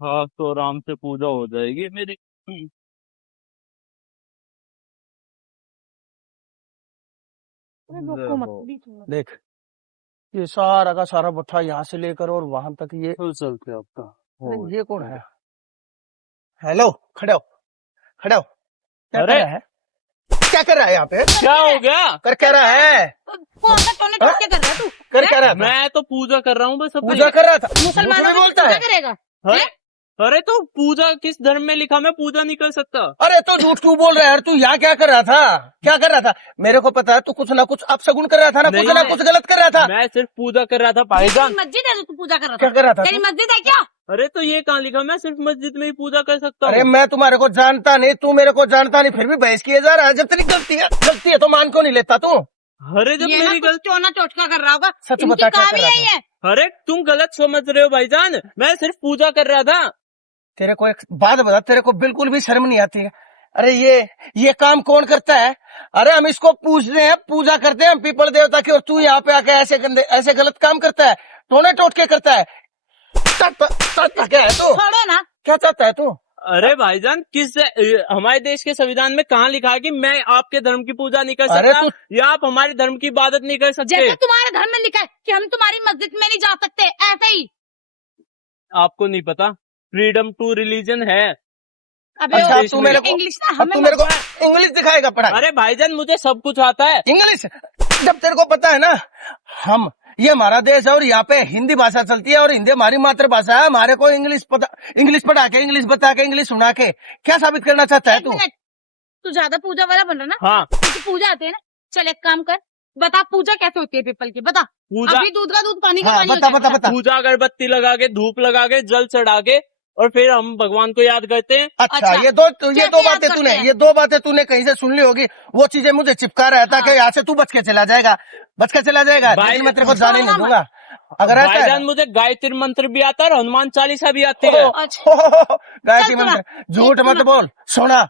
हाँ, तो आराम से पूजा हो जाएगी मेरी। अरे ले रोको मत, लो। बीच में मत। देख, ये सारा का सारा बट्ठा यहाँ से लेकर और वहां तक ये। तो चलते आपका अरे हो ये कौन है? हेलो, खड़े हो, खड़े हो। क्या कर अरे रहा है? क्या कर रहा है यहाँ पे? क्या हो गया? कर क्या रहा है? कौन सा टोने हाँ? टोट के कर रहा है तू? कर क्या रहा था? मैं तो पूजा कर रहा हूँ बस अपनी। पूजा कर रहा था? मुसलमानों झूठ की भी बोलता पूजा है। करेगा? अरे अरे, तो पूजा किस धर्म में लिखा? मैं पूजा नहीं कर सकता। अरे तो झूठ क्यों बोल रहा है यार? तू यहाँ क्या कर रहा था? क्या कर रहा था? मेरे को पता है तू कुछ ना कुछ अपशगुन कर रहा था ना, नहीं, कुछ ना कुछ गलत कर रहा था। मैं सिर्फ पूजा कर रहा था ये भाईजान। तेरी मस्जिद है जो तू पूजा कर रहा क्या था? कर रहा था तेरी तू? मस्जिद है क्या? अरे तो ये कहाँ लिखा? मैं सिर्फ मस्जिद में ही पूजा कर सकता अरे हूँ। मैं तुम्हारे को जानता नहीं, तू मेरे को जानता नहीं, फिर भी बहस किए जा रहा है। जब तेरी गलती है तो मान क्यों नहीं लेता तू? अरे जब ये ना मेरी कुछ टोना टोटका कर रहा होगा। सच इनकी बता, क्या काम कर ही रहा यही था? है। अरे तुम गलत समझ रहे हो भाईजान, मैं सिर्फ पूजा कर रहा था। तेरे को एक बात बता, तेरे को बिल्कुल भी शर्म नहीं आती है? अरे ये काम कौन करता है? अरे हम इसको पूजते हैं, पूजा करते हैं हम पीपल देवता की, और तू यहाँ पे आके ऐसे गलत काम करता है, टोने टोटके करता है। चाहता क्या है तू? छोड़ो ना। क्या चाहता है तू? अरे भाईजान, हमारे देश के संविधान में कहाँ लिखा है कि मैं आपके धर्म की पूजा नहीं कर अरे सकता या आप हमारे धर्म की इबादत नहीं कर सकते? जैसे तुम्हारे धर्म में लिखा है कि हम तुम्हारी मस्जिद में नहीं जा सकते, ऐसे ही। आपको नहीं पता, फ्रीडम टू रिलीजन है। अबे अच्छा, ओ, तू मेरे को इंग्लिश ना अब हमें तू मेरे को इंग्लिश दिखाएगा पढ़ा? अरे भाईजान, मुझे सब कुछ आता है। इंग्लिश जब तेरे को पता है ना, ये हमारा देश है और यहाँ पे हिंदी भाषा चलती है और हिंदी हमारी मातृभाषा है। हमारे को इंग्लिश पढ़ा के, इंग्लिश बता के, इंग्लिश सुना के क्या साबित करना चाहता है एक तू? मिनट, तू ज्यादा पूजा वाला बन रहा ना? हाँ, तुझे पूजा आती है ना? चल एक काम कर, बता पूजा कैसे होती है पीपल की, बता। पूजा अभी दूध का दूध, पानी का हाँ, पानी बता होता है, बता बता। पूजा अगरबत्ती लगा के, धूप लगा के, जल चढ़ा के, और फिर हम भगवान को याद करते हैं। अच्छा, ये कैसे दो याद बातें करते हैं? ये दो बातें तूने कहीं से सुन ली होगी। वो चीजें मुझे चिपका रहा था कि यहाँ से तू बच के चला जाएगा, लेकिन मैं तेरे को जाने नहीं दूंगा अगर ऐसा है। भाईजान, मुझे गायत्री मंत्र भी आता है और हनुमान चालीसा भी आती है। अच्छा, गायत्री चल मंत्र, झूठ मत बोल। सुना,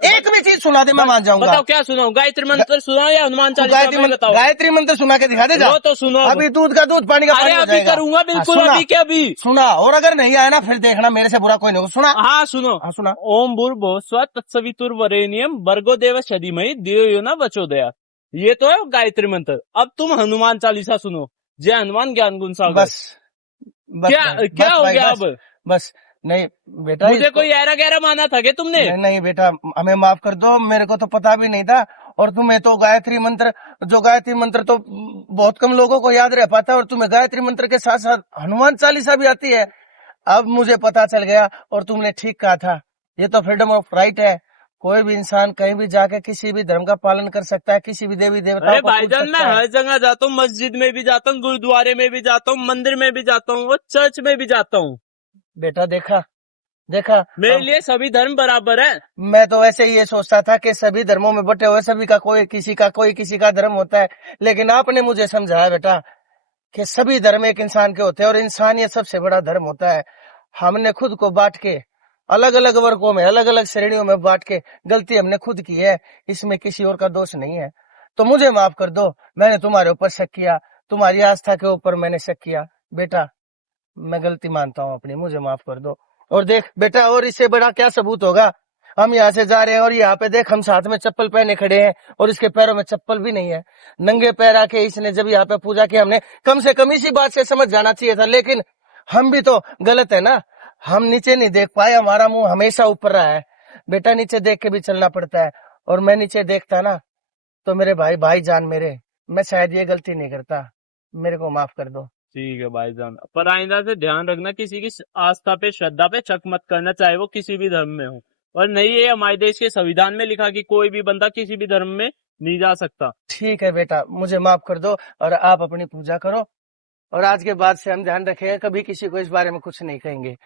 एक भी चीज सुना दे, मैं मान जाऊंगा। बताओ क्या सुनाऊं? गायत्री मंत्र सुनाओ या हनुमान तू चालीसा? में बताओ। गायत्री मंत्र सुना के दिखा दे जा। लो तो सुनो अब। अभी दूध का दूध, पानी का अरे पानी हो अभी जाएगा। करूंगा, हाँ, बिल्कुल सुना, अभी क्या अभी। सुना, और अगर नहीं आया ना फिर देखना, मेरे से बुरा कोई नहीं होगा। सुना? हाँ सुनो। हाँ सुना। ओम भूर्भुवस्सुवः तत्सवितुर्वरेण्यम भर्गो देवस्य धीमहि धियो यो न प्रचोदयात्। ये तो है गायत्री मंत्र। अब तुम हनुमान चालीसा सुनो। जय हनुमान ज्ञान गुण सागर। बस क्या क्या हो भाई, गया अब? बस नहीं बेटा, मुझे कोई ऐरा गहरा माना था क्या तुमने? नहीं बेटा, हमें माफ कर दो, मेरे को तो पता भी नहीं था। और तुम्हें तो गायत्री मंत्र तो बहुत कम लोगों को याद रह पाता है, और तुम्हें गायत्री मंत्र के साथ साथ हनुमान चालीसा भी आती है। अब मुझे पता चल गया, और तुमने ठीक कहा था, ये तो फ्रीडम ऑफ राइट है। कोई भी इंसान कहीं भी जाके किसी भी धर्म का पालन कर सकता है, किसी भी देवी देवता अरे को पूज भाईजान, मैं सकता है। हर जगह जाता हूँ, मस्जिद में भी जाता हूँ, गुरुद्वारे में भी जाता हूँ, मंदिर में भी जाता हूँ, और चर्च में भी जाता हूँ। बेटा देखा, मेरे लिए सभी धर्म बराबर है। मैं तो वैसे ही ये सोचता था कि सभी धर्मों में बटे हुए सभी का कोई किसी का धर्म होता है, लेकिन आपने मुझे समझाया बेटा कि सभी धर्म एक इंसान के होते हैं और इंसानियत सबसे बड़ा धर्म होता है। हमने खुद को बांट के अलग अलग वर्गों में, अलग अलग श्रेणियों में बांट के गलती हमने खुद की है, इसमें किसी और का दोष नहीं है। तो मुझे माफ कर दो, मैंने तुम्हारे ऊपर शक किया, तुम्हारी आस्था के ऊपर मैंने शक किया। बेटा मैं गलती मानता हूँ अपनी, मुझे माफ कर दो। और देख बेटा, और इससे बड़ा क्या सबूत होगा? हम यहाँ से जा रहे हैं और यहाँ पे देख, हम साथ में चप्पल पहने खड़े हैं और इसके पैरों में चप्पल भी नहीं है। नंगे पैर आके इसने जब यहाँ पे पूजा की, हमने कम से कम इसी बात से समझ जाना चाहिए था, लेकिन हम भी तो गलत है ना। हम नीचे नहीं देख पाए, हमारा मुंह हमेशा ऊपर रहा है। बेटा नीचे देख के भी चलना पड़ता है, और मैं नीचे देखता ना तो मेरे भाई जान मेरे, मैं शायद ये गलती नहीं करता। मेरे को माफ कर दो। ठीक है भाईजान, पर आइंदा से ध्यान रखना, किसी की आस्था पे, श्रद्धा पे शक मत करना, चाहे वो किसी भी धर्म में हो। और नहीं, ये हमारे देश के संविधान में लिखा कि कोई भी बंदा किसी भी धर्म में नहीं जा सकता। ठीक है बेटा, मुझे माफ कर दो और आप अपनी पूजा करो, और आज के बाद से हम ध्यान रखेंगे, कभी किसी को इस बारे में कुछ नहीं कहेंगे।